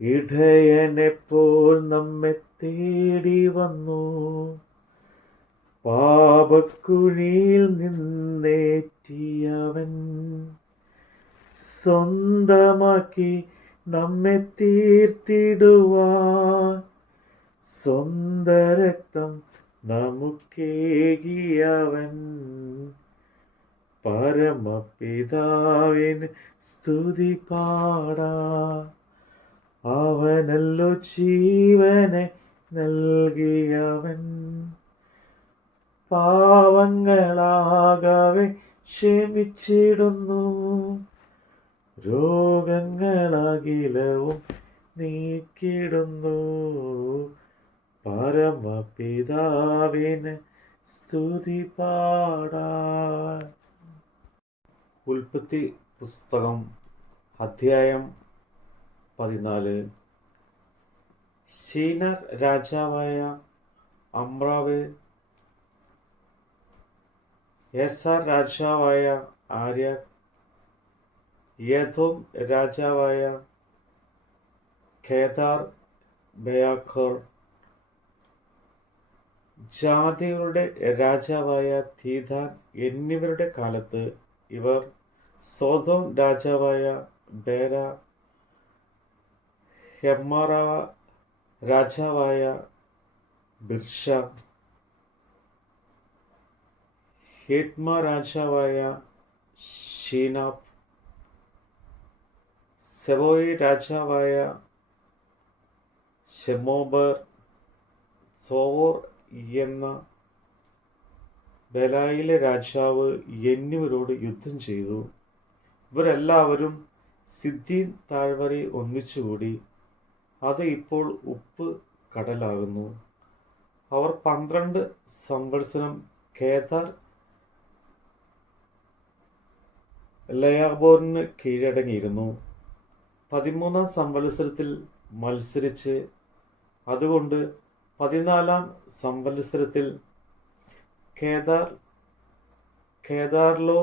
ഇടയനെപ്പോൾ നമ്മെ തേടി വന്നു, പാപക്കുഴിയിൽ നിന്നേറ്റിയവൻ സ്വന്തമാക്കി നമ്മെ തീർത്തിടുവാൻ സ്വന്ത രക്തം നമുക്കേകിയവൻ. പരമപിതാവിന് സ്തുതി പാടാ, അവനല്ലോ ജീവനെ നൽകിയവൻ. പാവങ്ങളാകവെ ക്ഷമിച്ചിടുന്നു, രോഗങ്ങളകിലവും നീക്കിടുന്നു. പരമപിതാവിന് സ്തുതി പാടാൻ. ഉൽപ്പത്തി പുസ്തകം അധ്യായം 14. ശീനാർ രാജാവായ അമ്രാവ്, ഏസാർ രാജാവായ ആര്യ, യേദോം രാജാവായ കേദാർ ബയാഖർ, ജാതികളുടെ രാജാവായ തീദാൻ എന്നിവരുടെ കാലത്ത് ഇവർ സോദോം രാജാവായ ബേര, ഹെമോറ രാജാവായ ബിർഷ, ഹിത്മ രാജാവായ ഷീനാബ്, സെബോയി രാജാവായ ഷെമോബർ, സോവോർ എന്ന ബെലായിലെ രാജാവ് എന്നിവരോട് യുദ്ധം ചെയ്തു. ഇവരെല്ലാവരും സിദ്ദീം താഴ്വരയിൽ ഒന്നിച്ചുകൂടി. അത് ഇപ്പോൾ ഉപ്പ് കടലാകുന്നു. അവർ 12 സംവത്സരം കേദാർ ലയാബോറിന് കീഴടങ്ങിയിരുന്നു. 13 സംവത്സരത്തിൽ മത്സരിച്ച്, അതുകൊണ്ട് 14 സംവത്സരത്തിൽ കേദാർലോ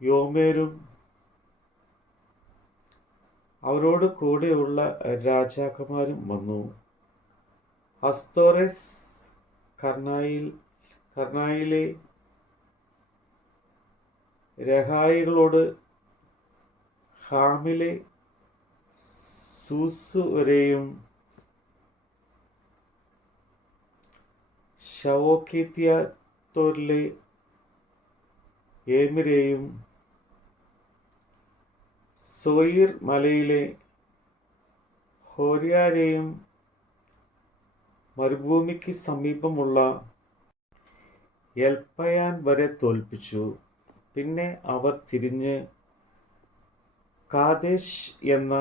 യോമേരും അവരോട് കൂടെയുള്ള രാജാക്കന്മാരും വന്നു. അസ്തോറസ് കർണായിലെ രഹായികളോട് ഹാമിലെ സൂസ് വരെയും ഷവോക്കിത്യാത്തോരിലെ ഏമിരെയും സോയിർ മലയിലെ ഹോര്യാരെയും മരുഭൂമിക്ക് സമീപമുള്ള എൽപ്പയാൻ വരെ തോൽപ്പിച്ചു. പിന്നെ അവർ തിരിഞ്ഞ് കാദേശ് എന്ന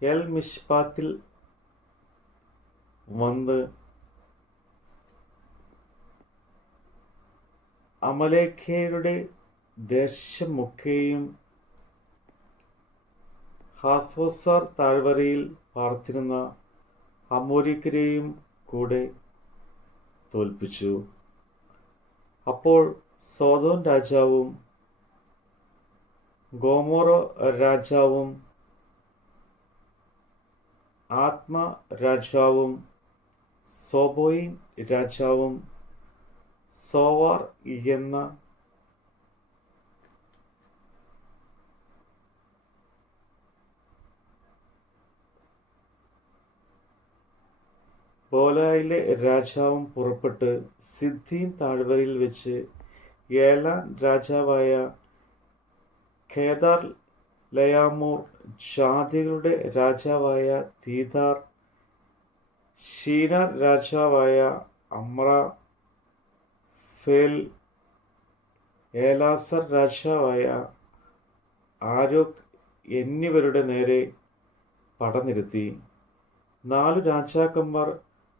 എൽ മിഷ്പാത്തിൽ വന്ന് അമലേഖ്യരുടെ ദേശമൊക്കെയും ഹാസോസർ താഴ്വരയിൽ പാർത്തിരുന്ന അമോരിക്കരെയും കൂടെ തോൽപ്പിച്ചു. അപ്പോൾ സോദോം രാജാവും ഗോമോറ രാജാവും ആത്മ രാജാവും സോബോയിം രാജാവും സോവാർ എന്ന ബോലായിലെ രാജാവും പുറപ്പെട്ട് സിദ്ദീം താഴ്വരയിൽ വെച്ച് ഏലാൻ രാജാവായ കേദാർ ലയാമോർ, ജാതികളുടെ രാജാവായ തീദാർ, ഷീനാർ രാജാവായ അമ്ര ഫേൽ, ഏലാസർ രാജാവായ ആരോക് എന്നിവരുടെ നേരെ പടനിരത്തി. 4 രാജാക്കന്മാർ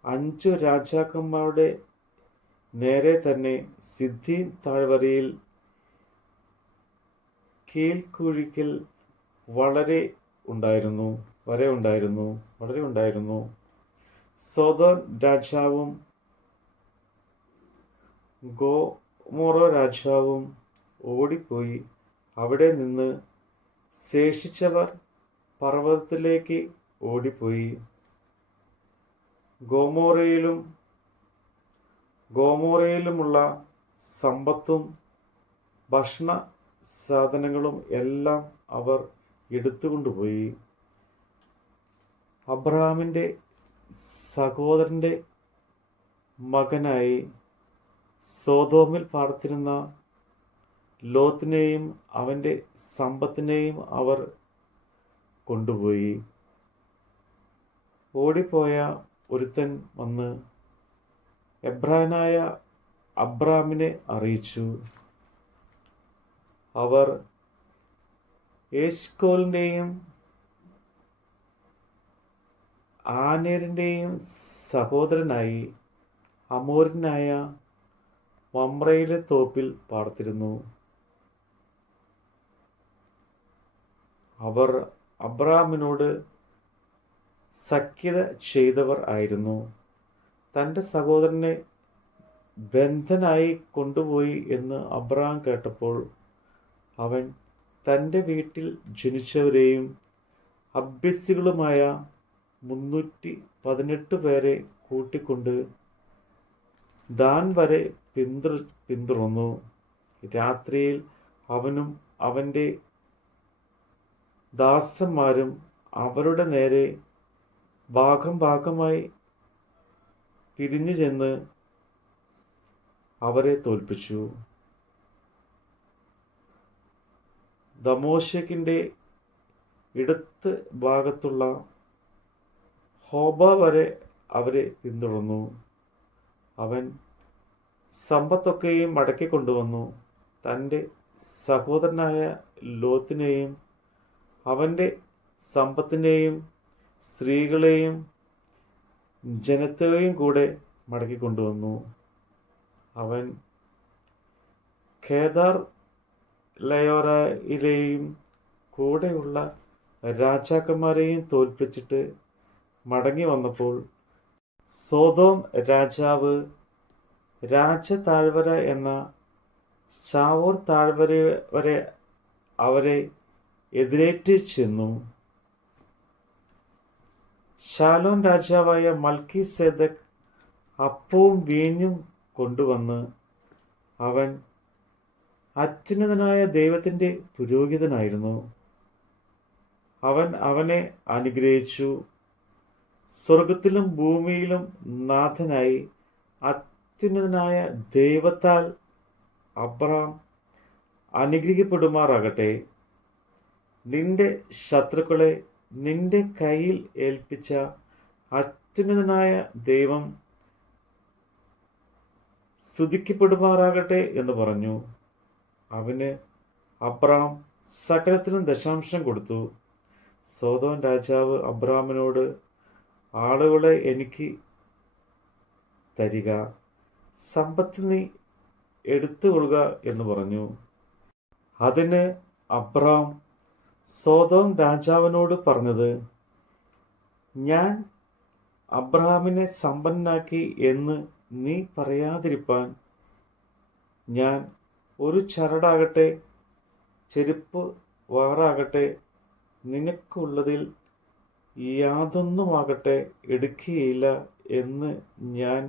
5 രാജാക്കന്മാരുടെ നേരെ തന്നെ സിദ്ദീം താഴ്വരയിൽ കീഴ്ക്കുഴിക്കൽ വളരെ ഉണ്ടായിരുന്നു. സോദോം രാജാവും ഗോമോറ രാജാവും ഓടിപ്പോയി അവിടെ നിന്ന് ശേഷിച്ചവർ പർവ്വതത്തിലേക്ക് ഓടിപ്പോയി. ഗോമോറയിലുമുള്ള സമ്പത്തും ഭക്ഷണ സാധനങ്ങളും എല്ലാം അവർ എടുത്തുകൊണ്ടുപോയി. അബ്രഹാമിൻ്റെ സഹോദരൻ്റെ മകനായി സോദോമിൽ പാർത്തിരുന്ന ലോത്തിനെയും അവൻ്റെ സമ്പത്തിനെയും അവർ കൊണ്ടുപോയി. ഓടിപ്പോയ ഒരുത്തൻ വന്ന് എബ്രായനായ അബ്രാമിനെ അറിയിച്ചു. അവർ എശ്കോലിൻ്റെയും ആനേരിൻ്റെയും സഹോദരനായി അമോര്യനായ മമ്രയിലെ തോപ്പിൽ പാർത്തിരുന്നു. അവർ അബ്രാമിനോട് സഖ്യത ചെയ്തവർ ആയിരുന്നു. തൻ്റെ സഹോദരനെ ബന്ധനായി കൊണ്ടുപോയി എന്ന് അബ്രാം കേട്ടപ്പോൾ അവൻ തൻ്റെ വീട്ടിൽ ജനിച്ചവരെയും അഭ്യസികളുമായ 318 പേരെ കൂട്ടിക്കൊണ്ട് ദാൻ വരെ പിന്തുടർന്നു. രാത്രിയിൽ അവനും അവൻ്റെ ദാസന്മാരും അവരുടെ നേരെ ഭാഗമായി പിരിഞ്ഞു ചെന്ന് അവരെ തോൽപ്പിച്ചു. ദമോശക്കിൻ്റെ ഇടത്ത് ഭാഗത്തുള്ള ഹോബ വരെ അവരെ പിന്തുടർന്നു. അവൻ സമ്പത്തൊക്കെയും മടക്കി കൊണ്ടുവന്നു. തൻ്റെ സഹോദരനായ ലോത്തിനെയും അവൻ്റെ സമ്പത്തിനെയും സ്ത്രീകളെയും ജനത്തെയും കൂടെ മടക്കിക്കൊണ്ടുവന്നു. അവൻ കേദാർ ലയോരയിലെയും കൂടെയുള്ള രാജാക്കന്മാരെയും തോൽപ്പിച്ചിട്ട് മടങ്ങി വന്നപ്പോൾ സോദോം രാജാവ് രാജതാഴ്വര എന്ന ശാവോർ താഴ്വര വരെ അവരെ എതിരേറ്റ് ചെന്നു. ശാലോൻ രാജാവായ മൽക്കിസേദക്ക് അപ്പവും വീഞ്ഞും കൊണ്ടുവന്ന് അവൻ അത്യുന്നതനായ ദൈവത്തിൻ്റെ പുരോഹിതനായിരുന്നു. അവൻ അവനെ അനുഗ്രഹിച്ചു. സ്വർഗത്തിലും ഭൂമിയിലും നാഥനായി അത്യുന്നതനായ ദൈവത്താൽ അബ്രാം അനുഗ്രഹിക്കപ്പെടുമാറാകട്ടെ. നിന്റെ ശത്രുക്കളെ നിന്റെ കയ്യിൽ ഏൽപ്പിച്ച അത്യുന്നതനായ ദൈവം സ്തുതിക്കപ്പെടുമാറാകട്ടെ എന്ന് പറഞ്ഞു. അവന് അബ്രാം സകലത്തിനും ദശാംശം കൊടുത്തു. സോദോം രാജാവ് അബ്രാമിനോട്, ആളുകളെ എനിക്ക് തരിക, സമ്പത്ത് നീ എടുത്തുകൊള്ളുക എന്ന് പറഞ്ഞു. അതിന് അബ്രാം സോദോം രാജാവിനോട് പറഞ്ഞത്, ഞാൻ അബ്രാമിനെ സമ്പന്നനാക്കി എന്ന് നീ പറയാതിരിപ്പാൻ ഞാൻ ഒരു ചരടാകട്ടെ ചെരുപ്പ് വാറാകട്ടെ നിനക്കുള്ളതിൽ യാതൊന്നുമാകട്ടെ എടുക്കുകയില്ല എന്ന് ഞാൻ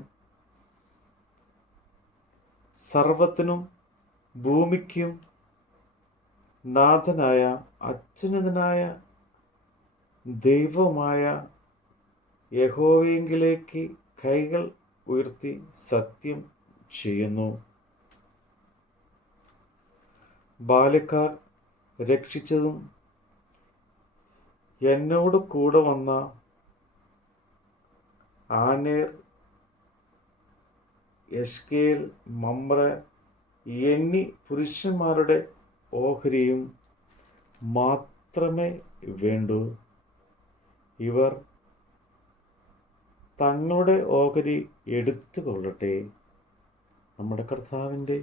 സർവത്തിനും ഭൂമിക്കും നാഥനായ അത്യുന്നതനായ ദൈവമായ യഹോവയെങ്കിലേക്ക് കൈകൾ ഉയർത്തി സത്യം ചെയ്യുന്നു. ബാല്യക്കാർ രക്ഷിച്ചതും എന്നോട് കൂടെ വന്ന ആനേർ, എശ്കേൽ, മമ്ര എന്നീ പുരുഷന്മാരുടെ ഓഹരിയും മാത്രമേ വേണ്ടൂ. ഇവർ തങ്ങളുടെ ഓഹരി എടുത്തുകൊള്ളട്ടെ. നമ്മുടെ കർത്താവിൻ്റെ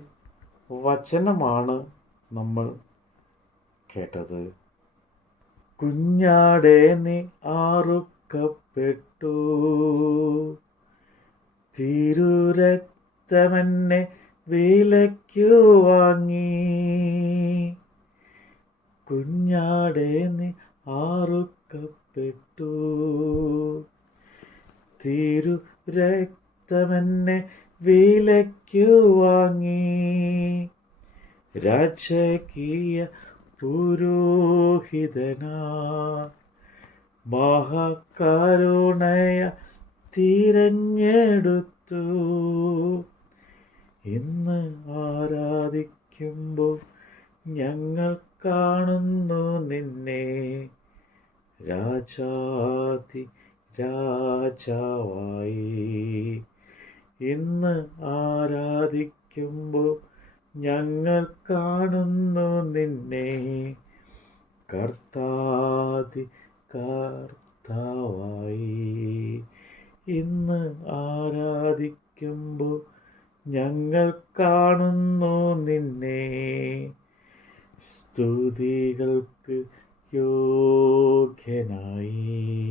വചനമാണ് നമ്മൾ കേട്ടത്. കുഞ്ഞാടേ നീ ആറുക്കപ്പെട്ടു, തിരുരക്തമെന്നെ വിലയ്ക്കു വാങ്ങി. കുഞ്ഞാടേ നീ ആറുക്കപ്പെട്ടു. തിരു രക്തമെന്നെ വിലയ്ക്കു വാങ്ങി, രാജകീയ പുരോഹിതനാ മഹാകരുണയ തിരഞ്ഞെടുത്തു. ഇന്ന് ആരാധിക്കുമ്പോൾ ഞങ്ങൾ കാണുന്നു നിന്നെ, രാജാതി രാജാവായി. ഇന്ന് ആരാധിക്കുമ്പോൾ ഞങ്ങൾ കാണുന്നു നിന്നെ, കർത്താതി കർത്താവായി. ഇന്ന് ആരാധിക്കുമ്പോൾ ഞങ്ങൾ കാണുന്നു നിന്നെ, സ്തുതികൾക്ക് യോഗ്യനായി.